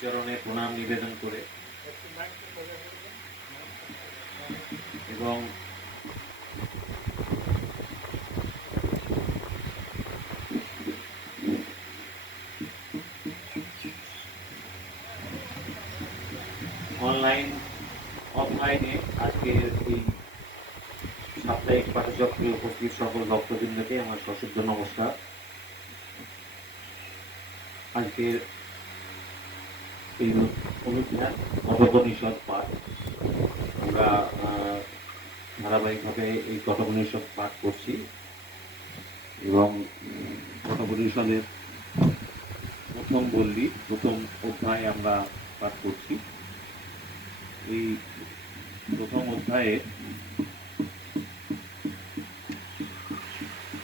শ্রীচরণে প্রণাম নিবেদন করে এবং অনলাইন অফলাইনে আজকের এই সাপ্তাহিক পাঠচক্রে উপস্থিত সকল ভক্তবৃন্দকে আমার সশুদ্ধ নমস্কার। আজকের এই অনুষ্ঠান কঠোপনিষদ পাঠ, আমরা ধারাবাহিকভাবে এই কঠোপনিষদ পাঠ করছি এবং কঠোপনিষদের প্রথম বল্লী প্রথম অধ্যায় আমরা পাঠ করছি। এই প্রথম অধ্যায়ে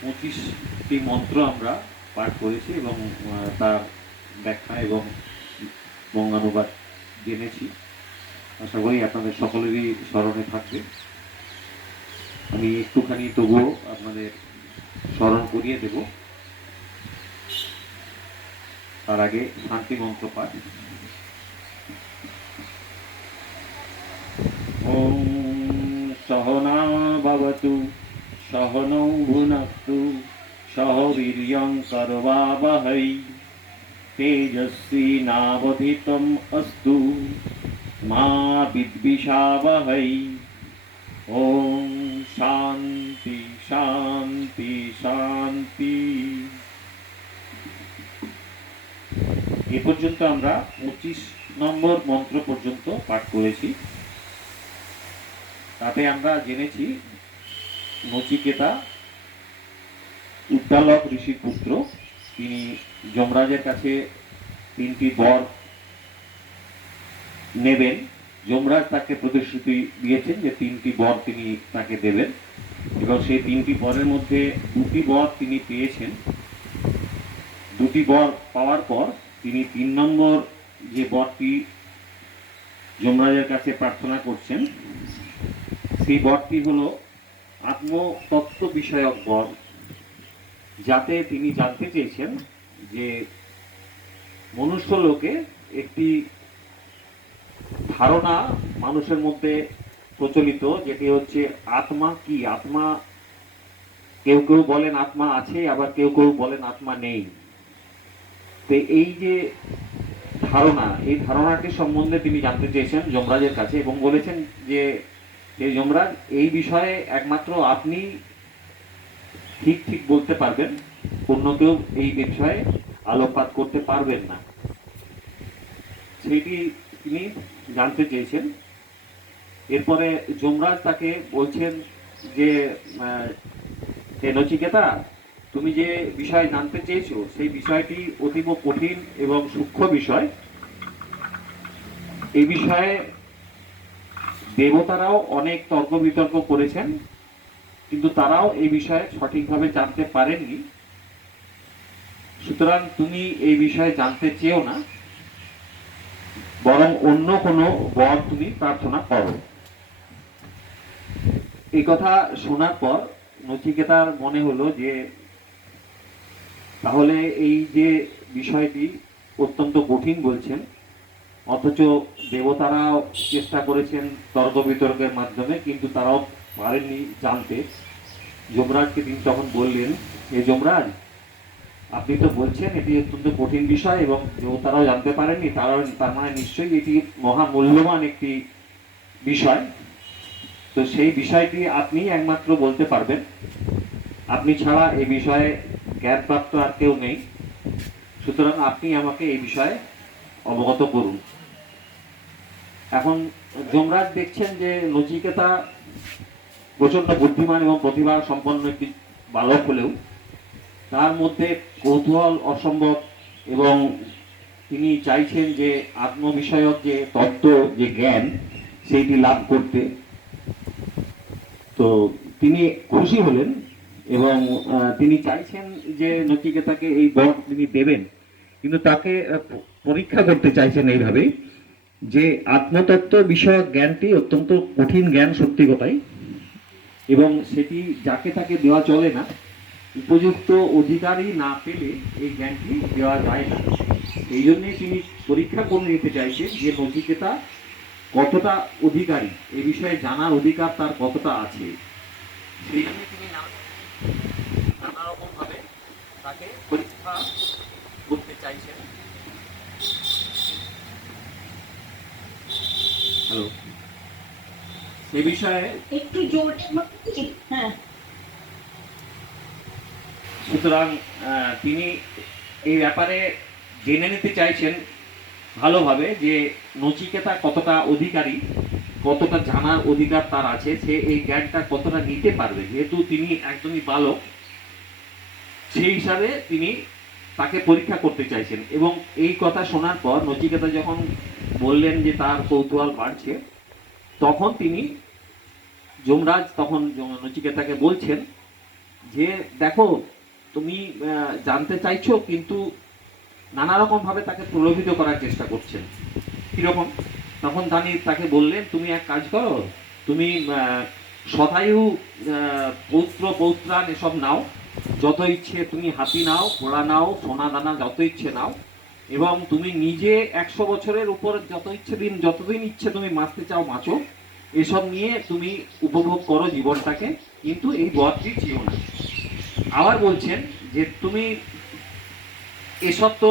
25টি মন্ত্র আমরা পাঠ করেছি এবং তার ব্যাখ্যা এবং বঙ্গানুবাদ জেনেছি। আশা করি আপনাদের সকলেরই স্মরণে থাকবে। আমি একটুখানি তবুও আপনাদের স্মরণ করিয়ে দেব। তার আগে শান্তি মন্ত্র পাঠ। ওম সহনা ভবতু সহনৌ ভুনক্তু সহ বীর্যং করবাবহৈ তেজস্বী নাবধিতম অস্তু মা বিদ্বিষাবহৈ। ওম শান্তি শান্তি শান্তি। এ পর্যন্ত আমরা 25 নম্বর মন্ত্র পর্যন্ত পাঠ করেছি। তাতে আমরা জেনেছি নচিকেতা উদ্দালক ঋষির পুত্র। তিনি যমরাজের কাছে 3টি বর নেবেন। যমরাজ তাকে প্রতিশ্রুতি দিয়েছেন যে 3টি বর তিনি তাকে দেবেন এবং সেই 3টি বরের মধ্যে 2টি বর তিনি পেয়েছেন। 2টি বর পাওয়ার পর তিনি 3 নম্বর যে বরটি যমরাজের কাছে প্রার্থনা করছেন, সেই বরটি হলো আত্মতত্ত্ব বিষয়ক বর, যাতে তিনি জানতে চেয়েছেন যে মনুষ্য লোকে একটি ধারণা মানুষের মধ্যে প্রচলিত, যেটি হচ্ছে আত্মা কি। আত্মা কেউ কেউ বলেন আত্মা আছে, আবার কেউ কেউ বলেন আত্মা নেই। তো এই যে ধারণা, এই ধারণাটি সম্বন্ধে তিনি জানতে চেয়েছেন যমরাজের কাছে এবং বলেছেন যে যমরাজ, এই বিষয়ে একমাত্র আপনি ঠিক ঠিক বলতে পারবেন, অন্য কেউ এই বিষয়ে আলোকপাত করতে পারবেন না। সেটি তিনি জানতে চেয়েছেন। এরপরে যমরাজ তাকে বলছেন যে নচিকেতা, তুমি যে বিষয় জানতে চেয়েছো সেই বিষয়টি অতীব কঠিন এবং সূক্ষ্ম বিষয়। এই বিষয়ে দেবতারাও অনেক তর্ক বিতর্ক করেছেন, কিন্তু তারাও এই বিষয়ে সঠিকভাবে জানতে পারেননি। সুতরাং তুমি এই বিষয়ে জানতে চেয়েও না, বরং অন্য কোনো বর তুমি প্রার্থনা করো। এই কথা শোনার পর নচিকেতার মনে হলো যে তাহলে এই যে বিষয়টি অত্যন্ত কঠিন বলছেন, অথচ দেবতারাও চেষ্টা করেছেন তর্ক বিতর্কের মাধ্যমে, কিন্তু তারাও পারেননি জানতে। যমরাজকে তিনি তখন বললেন, হে যমরাজ, আপনি তো বলছেন এটি অত্যন্ত কঠিন বিষয় এবং দেবতারাও জানতে পারেননি, তার মানে নিশ্চয়ই এটি মহামূল্যবান একটি বিষয়। তো সেই বিষয়টি আপনি একমাত্র বলতে পারবেন। আপনি ছাড়া এই বিষয়ে জ্ঞানপ্রাপ্ত আর কেউ নেই। সুতরাং আপনি আমাকে এই বিষয়ে অবগত করুন। এখন যমরাজ দেখছেন যে নচিকেতা প্রচন্ড বুদ্ধিমান এবং প্রতিভা সম্পন্ন একটি বালক হলেও তার মধ্যে কৌতূহল অসম্ভব এবং তিনি চাইছেন যে আত্মবিষয়ক যে তত্ত্ব, যে জ্ঞান, সেইটি লাভ করতে। তো তিনি খুশি হলেন এবং তিনি চাইছেন যে নচিকেতাকে এই বর তিনি দেবেন, কিন্তু তাকে পরীক্ষা করতে চাইছেন এইভাবে যে আত্মতত্ত্ব বিষয়ক জ্ঞানটি অত্যন্ত কঠিন জ্ঞান সত্যি কথাই, এবং সেটি যাকে তাকে দেওয়া চলে না। উপযুক্ত অধিকারী না পেলে এই জ্ঞানটি দেওয়া যায় না। এই জন্যই তিনি পরীক্ষা করে নিতে চাইছেন যে নচিকেতা কতটা অধিকারী, এ বিষয়ে জানার অধিকার তার কতটা আছে। সেই জন্য তিনি নানা রকম ভাবে তাকে পরীক্ষা করতে চাইছেন। হ্যালো, সে বিষয়ে একটু জোর। হ্যাঁ, সুতরাং তিনি এই ব্যাপারে জেনে নিতে চাইছেন ভালোভাবে যে নচিকেতা কতটা অধিকারী, কতটা জানার অধিকার তার আছে, সে এই জ্ঞানটা কতটা নিতে পারবে। যেহেতু তিনি একদমই বালক, সেই হিসাবে তিনি তাকে পরীক্ষা করতে চাইছেন। এবং এই কথা শোনার পর নচিকেতা যখন বললেন যে তার কৌতূহল বাড়ছে, তখন তিনি যমরাজ তখন নচিকেতাকে বলছেন যে দেখো, তুমি জানতে চাইছো, কিন্তু নানা রকম ভাবে তাকে প্রলোভিত করার চেষ্টা করছেন। কিরকম? তখন তাকে বললেন, তুমি এক কাজ করো, তুমি শতায়ু পৌত্র পৌত্রান এসব নাও, যত ইচ্ছে তুমি হাতি নাও, ঘোড়া নাও, সোনা দানা যত ইচ্ছে নাও, এবং তুমি নিজে 100 বছরের উপর যতদিন ইচ্ছে তুমি বাঁচতে চাও বাঁচো, এসব নিয়ে তুমি উপভোগ করো জীবনটাকে, কিন্তু এই বরটি চেও না। আবার বলছেন যে তুমি এসব তো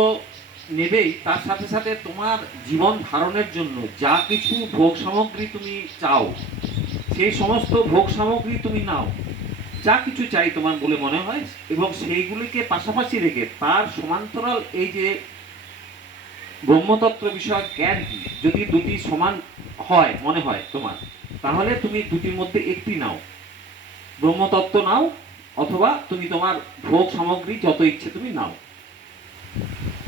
নেবেই, তার সাথে সাথে তোমার জীবন ধারণের জন্য যা কিছু ভোগ সামগ্রী তুমি চাও, সেই সমস্ত ভোগ সামগ্রী তুমি নাও, যা কিছু চাই তোমার বলে মনে হয়, এবং সেইগুলিকে পাশাপাশি রেখে তার সমান্তরাল এই যে ব্রহ্মতত্ত্ব বিষয়ক জ্ঞান কি, যদি দুটি সমান হয় মনে হয় তোমার, তাহলে তুমি দুটির মধ্যে একটি নাও, ব্রহ্মতত্ত্ব নাও, অথবা তুমি তোমার ভোগ সামগ্রী যত ইচ্ছে তুমি নাও।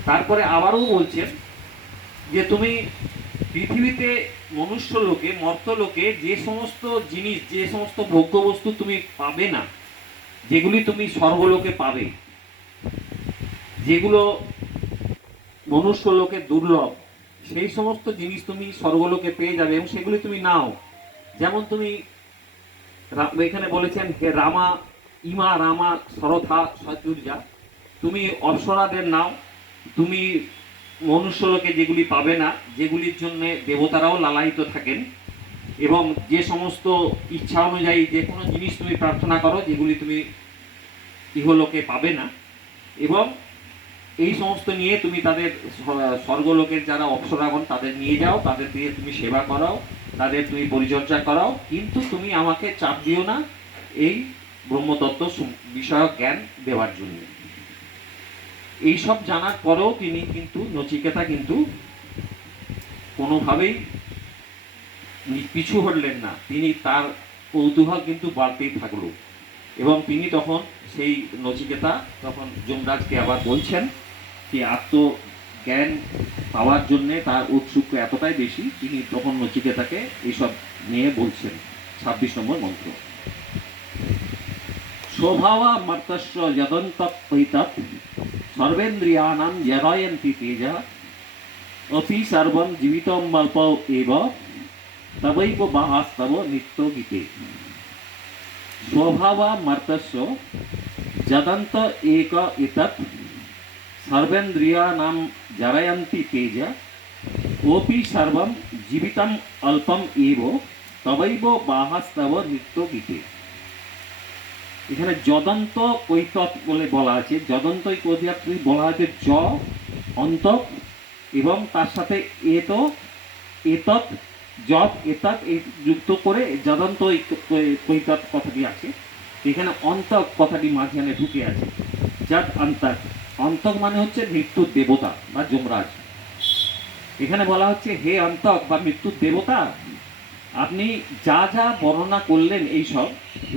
তারপরে আবারও বলছেন যে তুমি পৃথিবীতে মনুষ্য লোকে, মর্ত লোকে যে সমস্ত জিনিস, যে সমস্ত ভোগ্য বস্তু তুমি পাবে না, যেগুলি তুমি স্বর্গলোকে পাবে, যেগুলো মনুষ্য লোকে দুর্লভ, সেই সমস্ত জিনিস তুমি স্বর্গলোকে পেয়ে যাবে, এবং সেগুলি তুমি নাও। যেমন তুমি এখানে বলেছেন হে রামা ইমা রামা সরথা সচুর্যা, তুমি অপ্সরাদের নাও, তুমি মনুষ্যলোকে যেগুলি পাবে না, যেগুলির জন্য দেবতারাও লালায়িত থাকেন, এবং যে সমস্ত ইচ্ছা অনুযায়ী যে কোনো জিনিস তুমি প্রার্থনা করো, যেগুলি তুমি ইহলোকে পাবে না, এবং এই সমস্ত নিয়ে তুমি তাদের স্বর্গলোকের যারা অপ্সরাগণ তাদের নিয়ে যাও, তাদের দিয়ে তুমি সেবা করাও, তাদের তুমি পরিচর্যা করাও, কিন্তু তুমি আমাকে চাপ দিও না এই ব্রহ্মতত্ত্ব বিষয়ক জ্ঞান দেওয়ার জন্য। এইসব জানার পরেও তিনি কিন্তু নচিকেতা কিন্তু কোনোভাবেই পিছু হটলেন না, তিনি তার কৌতূহল কিন্তু বাড়তেই থাকলো। এবং তিনি তখন সেই নচিকেতা তখন যমরাজকে আবার বলছেন যে আত্মজ্ঞান পাওয়ার জন্যে তার উৎসুক এতটাই বেশি, তিনি তখন নচিকেতাকে এইসব নিয়ে বলছেন। 26 নম্বর মন্ত্র। স্বভাবা মর্তস্য যদন্তৎ সর্বেন্দ্রিয়াণাং জরায়ন্তি তেজঃ অপি সর্বং জীবিতম অল্প এব তবৈব বাহাস্তব নিত্য গীতে। স্বভাবা মর্তস্য যদন্ত এক এতৎ সর্বেন্দ্রিয়াণাং জরায়ন্তি তেজঃ অপি সর্বং জীবিতম অল্পম এব তবৈব বাহাস্তব নিত্য গীতে। এখানে যদন্ত কৈতৎ বলে বলা আছে, যদন্ত কৈতৎ বলা আছে জ অন্ত এবং তার সাথে এত এতৎ যত এতৎ যুক্ত করে যদন্ত কৈতৎ কথাটি আছে। এখানে অন্তক কথাটি মাঝখানে ঢুকে আছে। যদ অন্তক, অন্তক মানে হচ্ছে মৃত্যুর দেবতা বা যমরাজ। এখানে বলা হচ্ছে হে অন্তক বা মৃত্যুর দেবতা, আপনি যা যা বর্ণনা করলেন,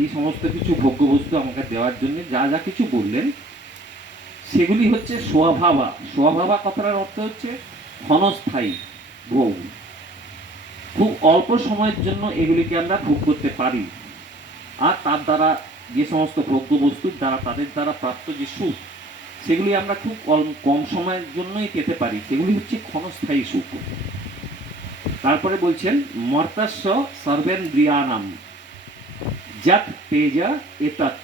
এই সমস্ত কিছু ভোগ্যবস্তু আমাকে দেওয়ার জন্য যা যা কিছু বললেন, সেগুলি হচ্ছে স্বভাবা। স্বভাবা কথাটার অর্থ হচ্ছে ক্ষণস্থায়ী ভোগ, খুব অল্প সময়ের জন্য এগুলিকে আমরা ভোগ করতে পারি। আর তার দ্বারা যে সমস্ত ভোগ্যবস্তুর দ্বারা তাদের দ্বারা প্রাপ্ত যে সুখ, সেগুলি আমরা খুব কম সময়ের জন্যই পেতে পারি, সেগুলি হচ্ছে ক্ষণস্থায়ী সুখ। তারপরে বলছেন মর্তাস্য সর্বেন্দ্রিয়ানাম যত তেজা এতৎ,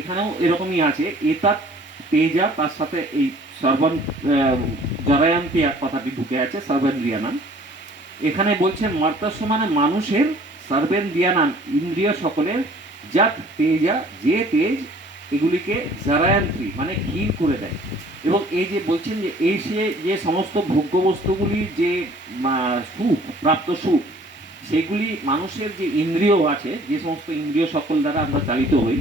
এখানেও এরকমই আছে এতৎ তেজা, তার সাথে এই সর্বন জরায়ন্তী এক কথাটি ঢুকে আছে সর্বেন্দ্রিয়ানাম। এখানে বলছেন মর্তস্য মানে মানুষের, সর্বেন্দ্রিয়ানাম ইন্দ্রিয় সকলের, যাত তেজা যে তেজ এগুলিকে জরায়ন্তী মানে ক্ষীণ করে দেয়। এবং এই যে বলছেন যে এই সে যে সমস্ত ভোগ্য বস্তুগুলি যে সুখ প্রাপ্ত সুখ, সেগুলি মানুষের যে ইন্দ্রিয় আছে, যে সমস্ত ইন্দ্রিয় সকল দ্বারা আমরা চালিত হই,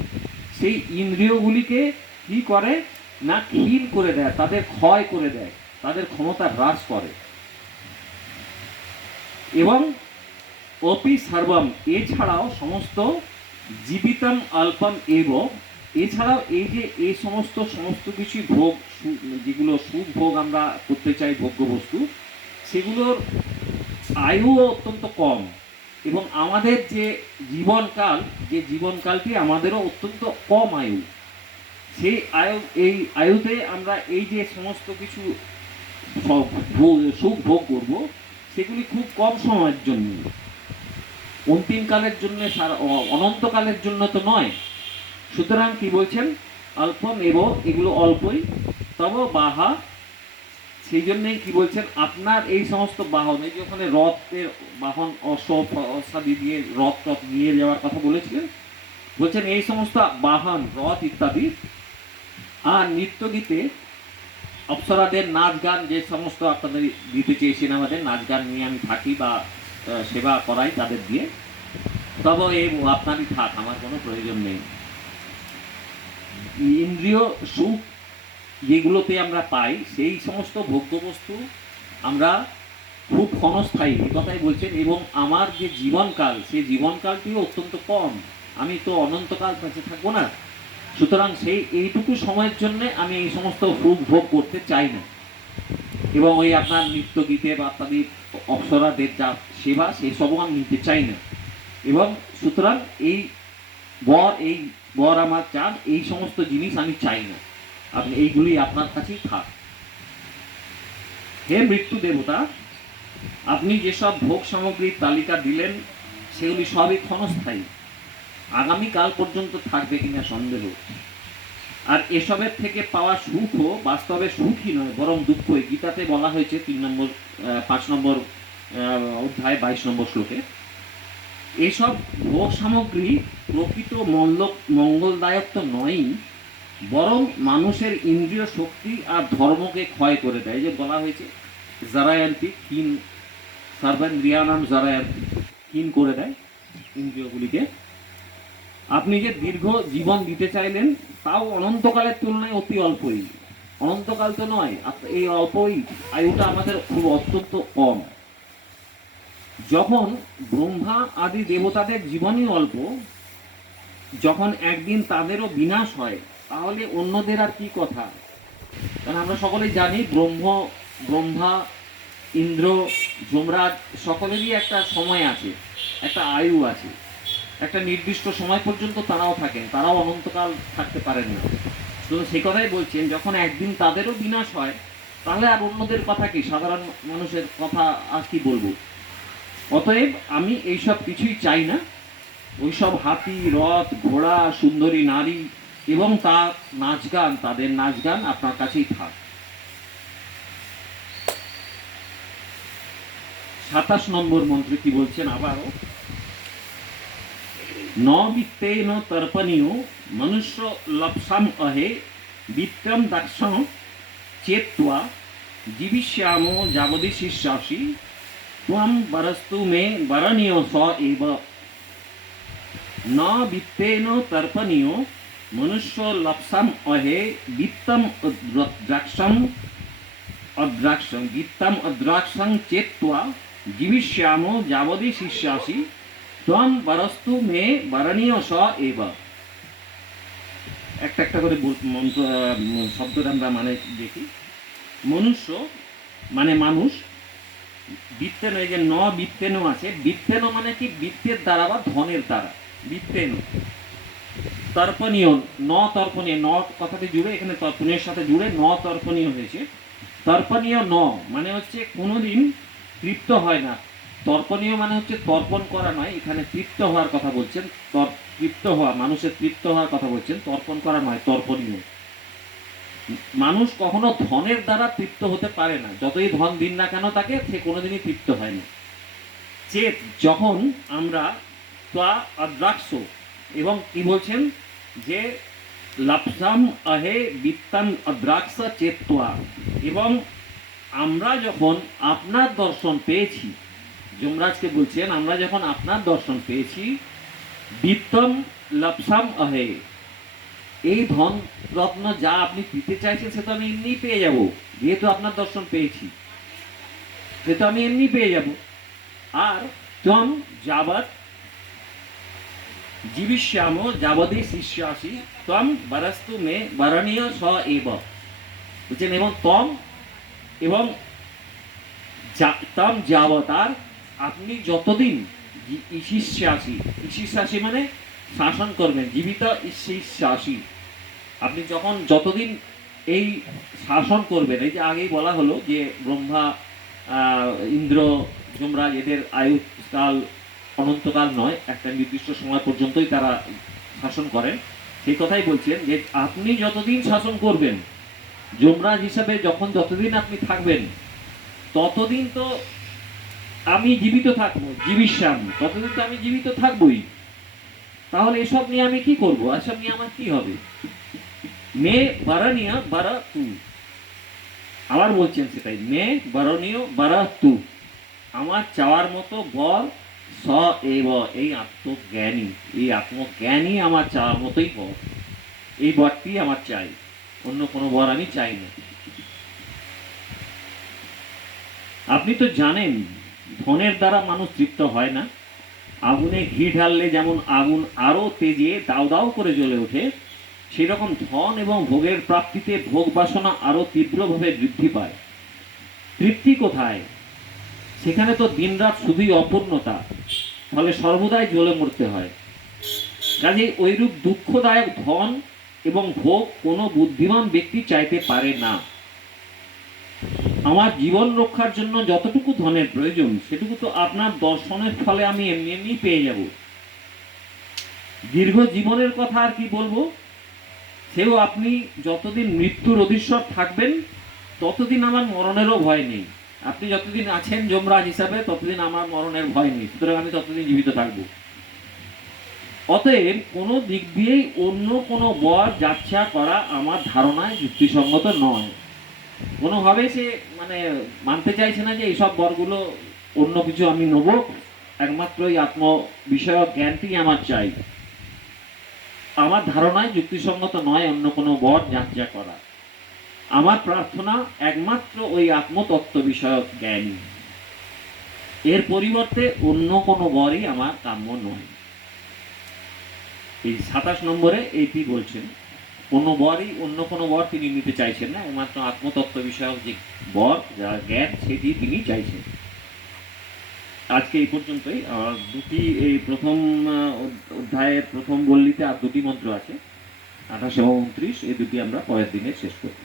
সেই ইন্দ্রিয়গুলিকে কি করে না ক্ষীণ করে দেয়, তাদের ক্ষয় করে দেয়, তাদের ক্ষমতা হ্রাস করে। এবং অপি সর্বম এছাড়াও সমস্ত জীবিতম অল্পম এব, এছাড়াও এই যে এই সমস্ত কিছু ভোগ যেগুলো সুখ ভোগ আমরা করতে চাই ভোগ্য বস্তু, সেগুলোর আয়ুও অত্যন্ত কম। এবং আমাদের যে জীবনকাল, যে জীবনকালটি আমাদেরও অত্যন্ত কম আয়ু। সেই এই আয়ুতে আমরা এই যে সমস্ত কিছু সুখ ভোগ করব, সেগুলি খুব কম সময়ের জন্য, অন্তিমকালের জন্য, অনন্তকালের জন্য তো নয়। সুতরাং কি বলছেন, অল্পম এব এগুলো অল্পই, তব বাহা, সেই জন্যই কি বলছেন আপনার এই সমস্ত বাহন, এই যে ওখানে রথের বাহন অশ্বাদি দিয়ে রথ নিয়ে যাওয়ার কথা বলেছিলেন, বলছেন এই সমস্ত বাহন রথ ইত্যাদি, আর নৃত্য গীতে অপ্সরাদের নাচ গান যে সমস্ত আপনাদের দিতে চেয়েছেন, আমাদের নাচ গান নিয়ে আমি থাকি বা সেবা করাই তাদের দিয়ে, তবে এই আপনারই থাক, আমার কোনো প্রয়োজন নেই। ইন্দ্রিয় সুখ যেগুলোতে আমরা পাই, সেই সমস্ত ভোগ্য বস্তু আমরা খুব ক্ষণস্থায়ী, এই কথাই বলছেন। এবং আমার যে জীবনকাল, সেই জীবনকালটিও অত্যন্ত কম, আমি তো অনন্তকাল বেঁচে থাকবো না। সুতরাং সেই এইটুকু সময়ের জন্য আমি এই সমস্ত সুখ ভোগ করতে চাই না। এবং ওই আপনার নৃত্য গীতে বা ইত্যাদি অপ্সরাদের যা সেবা, সেসবও আমি নিতে চাই না। এবং সুতরাং এই বর আমার চান, এই সমস্ত জিনিস আমি চাই না, আপনি এইগুলি আপনার কাছেই থাক। হে মৃত্যু দেবতা, আপনি যেসব ভোগ সামগ্রীর তালিকা দিলেন, সেগুলি সবই ক্ষণস্থায়ী, আগামীকাল পর্যন্ত থাকবে কিনা সন্দেহ। আর এসবের থেকে পাওয়া সুখও বাস্তবে সুখই নয়, বরং দুঃখই। গীতাতে বলা হয়েছে 5 নম্বর অধ্যায় 22 নম্বর শ্লোকে, এসব ভোগ সামগ্রী প্রকৃত মঙ্গলদায়ক তো নয়ই, বরং মানুষের ইন্দ্রিয় শক্তি আর ধর্মকে ক্ষয় করে দেয়। যে বলা হয়েছে জারায়ান্তি ক্ষীণ, সর্বেন্দ্রিয়ানাম জারায়ান্তি, ক্ষীণ করে দেয় ইন্দ্রিয়গুলিকে। আপনি যে দীর্ঘ জীবন দিতে চাইলেন, তাও অনন্তকালের তুলনায় অতি অল্পই, অনন্তকাল তো নয়, এই অল্পই আয়ুটা আমাদের খুব অত্যন্ত কম। যখন ব্রহ্মা আদি দেবতাদের জীবনই অল্প, যখন একদিন তাদেরও বিনাশ হয়, তাহলে অন্যদের আর কি কথা। কারণ আমরা সকলেই জানি ব্রহ্মা, ইন্দ্র, যমরাজ সকলেরই একটা সময় আছে, একটা আয়ু আছে, একটা নির্দিষ্ট সময় পর্যন্ত তারাও থাকেন, তারাও অনন্তকাল থাকতে পারেন না। তো সেই কথাই বলছেন, যখন একদিন তাদেরও বিনাশ হয়, তাহলে আর অন্যদের কথা কি, সাধারণ মানুষের কথা আর কি বলবো। অতএব আমি এইসব কিছুই চাই না। ওইসব হাতি, রথ, ঘোড়া, সুন্দরী নারী এবং তার নাচ গান, তাদের নাচ গান আপনার কাছেই থাক। 27 নম্বর মন্ত্রে কি বলছেন আবারও, ন বিত্তেন তর্পণীয় মনুষ্য লপ্সাম অহে বিত্তম দাক্ষং চেত্বা জীবিষ্যাম যাবদি শিষ্যাসি ত্বম বরস্তু মে বরণীয় স এব। ন বিত্তেন তর্পণীয় মনুষ্য লপ্সাম অহে বিত্তম অদ্রাক্ষং চেত্বা জীবিষ্যাম যাবদি শিষ্যাসি ত্বম বরস্তু মে বরণীয় স এব। একটা একটা করে মন্ত্র শব্দটা আমরা মানে দেখি। মনুষ্য মানে মানুষ, বিত্তেন, এই যে ন বিত্তেন আছে, বিত্তেন মানে কি, বিত্তের দ্বারা বা ধনের দ্বারা, বিত্তেন। তর্পণীয়, ন তর্পণীয়, ন কথাটি জুড়ে এখানে তর্পণীয় সাথে জুড়ে ন তর্পণীয় হয়েছে। তর্পণীয় ন মানে হচ্ছে কোনোদিন তৃপ্ত হয় না। তর্পণীয় মানে হচ্ছে তর্পণ করা নয়, এখানে তৃপ্ত হওয়ার কথা বলছেন, তৃপ্ত হওয়া, মানুষের তৃপ্ত হওয়ার কথা বলছেন, তর্পণ করা নয়, তর্পণীয়। মানুষ কখনো ধনের দ্বারা তৃপ্ত হতে পারে না, যতই ধন দিন না কেন তাকে, সে কোনোদিনই তৃপ্ত হয় না। চেত, যখন আমরা ত্বা অদ্রাক্ষ, এবং কি বলছেন যে লাপসাম আহে বিত্তাম অদ্রাক্ষ চেতত্বা, এবং আমরা যখন আপনার দর্শন পেয়েছি, যমরাজকে বলছেন আমরা যখন আপনার দর্শন পেয়েছি, বিত্তম লপসাম আহে, এই ধন রত্ন যা আপনি দিতে চাইছেন সে তো আমি এমনি পেয়ে যাব, যেহেতু আপনার দর্শন পেয়েছি সে তো আমি এমনি পেয়ে যাব। আর ত্বম যাবৎ জীবিষ্যাম যাবদে শিষ্যাসি ত্বম বরস্তু মে বরণীয় স এব, বুঝছেন, এবং তম এবং তম যাবৎ, আর আপনি যতদিন ইশিষ্যাসি, ইশিষ্যাসি মানে শাসন করবেন, জীবিত ইশিষ্যাসি, আপনি যখন যতদিন এই শাসন করবেন, এই যে আগেই বলা হলো যে ব্রহ্মা, ইন্দ্র, যমরাজ, এদের আয়ুকাল অনন্তকাল নয়, একটা নির্দিষ্ট সময় পর্যন্তই তারা শাসন করেন। সেই কথাই বলছেন যে আপনি যতদিন শাসন করবেন, যমরাজ হিসাবে যতদিন আপনি থাকবেন, ততদিন তো আমি জীবিত থাকবো, জীবিষ্যাম, ততদিন তো আমি জীবিত থাকবোই। তাহলে এসব নিয়ে আমি কি করব, এসব নিয়ে আমার কি হবে? মে বারণীয় বারা তু, আবার বলছেন সেটাই, মে বারণীয় বারা তু, আমার চাওয়ার মতো বর স এব, এই আত্মজ্ঞানী, এই আত্মজ্ঞানী আমার চাওয়ার মতোই বর, এই বরটি আমার চাই, অন্য কোনো বর আমি চাই না। আপনি তো জানেন ধনের দ্বারা মানুষ তৃপ্ত হয় না। আগুনে ঘি ঢাললে যেমন আগুন আরো তেজে দাউ দাউ করে জ্বলে ওঠে, সেই রকম ধন এবং ভোগের প্রাপ্তিতে ভোগ বাসনা আরো তীব্রভাবে বৃদ্ধি পায়। তৃপ্তি কোথায়? সেখানে তো দিনরাত শুধুই অপূর্ণতা, ফলে সর্বদাই জ্বলে মরতে হয়। কাজে ওইরূপ দুঃখদায়ক ধন এবং ভোগ কোনো বুদ্ধিমান ব্যক্তি চাইতে পারে না। আমার জীবন রক্ষার জন্য যতটুকু ধনের প্রয়োজন সেটুকু তো আপনার দর্শনের ফলে আমি এমনি এমনি পেয়ে যাব। দীর্ঘ জীবনের কথা আর কি বলবো, সেও আপনি যতদিন মৃত্যুর অধীশ্বর থাকবেন ততদিন আমার মরণেরও ভয় নেই। আপনি যতদিন আছেন যমরাজ হিসাবে ততদিন আমার মরণের ভয় নেই, সুতরাং আমি ততদিন জীবিত থাকব। অতএব কোনো দিক দিয়েই অন্য কোনো বর যাচ্ছা করা আমার ধারণায় যুক্তিসঙ্গত নয়। কোনোভাবেই সে মানে মানতে চাইছে না যে এইসব বরগুলো অন্য কিছু আমি নেব, একমাত্র এই আত্ম বিষয়ক জ্ঞানটি আমার চাই। আমার ধারণায় যুক্তিসঙ্গত নয় অন্য কোনো বর যাত্রা করা। আমার প্রার্থনা একমাত্র ওই আত্মতত্ত্ব বিষয়ক জ্ঞান, এর পরিবর্তে অন্য কোনো বরই আমার কাম্য নয়। এই 27 নম্বরে এইটি বলছেন, অন্য কোনো বর তিনি নিতে চাইছেন না, একমাত্র আত্মতত্ত্ব বিষয়ক যে বর, যা জ্ঞান, সেটি তিনি চাইছেন। আজকে এই পর্যন্তই। এই প্রথম অধ্যায়ের প্রথম বল্লিতে আর দুটি মন্ত্র আছে, 28 এবং 29, এই দুটি আমরা পরের দিনে শেষ করব।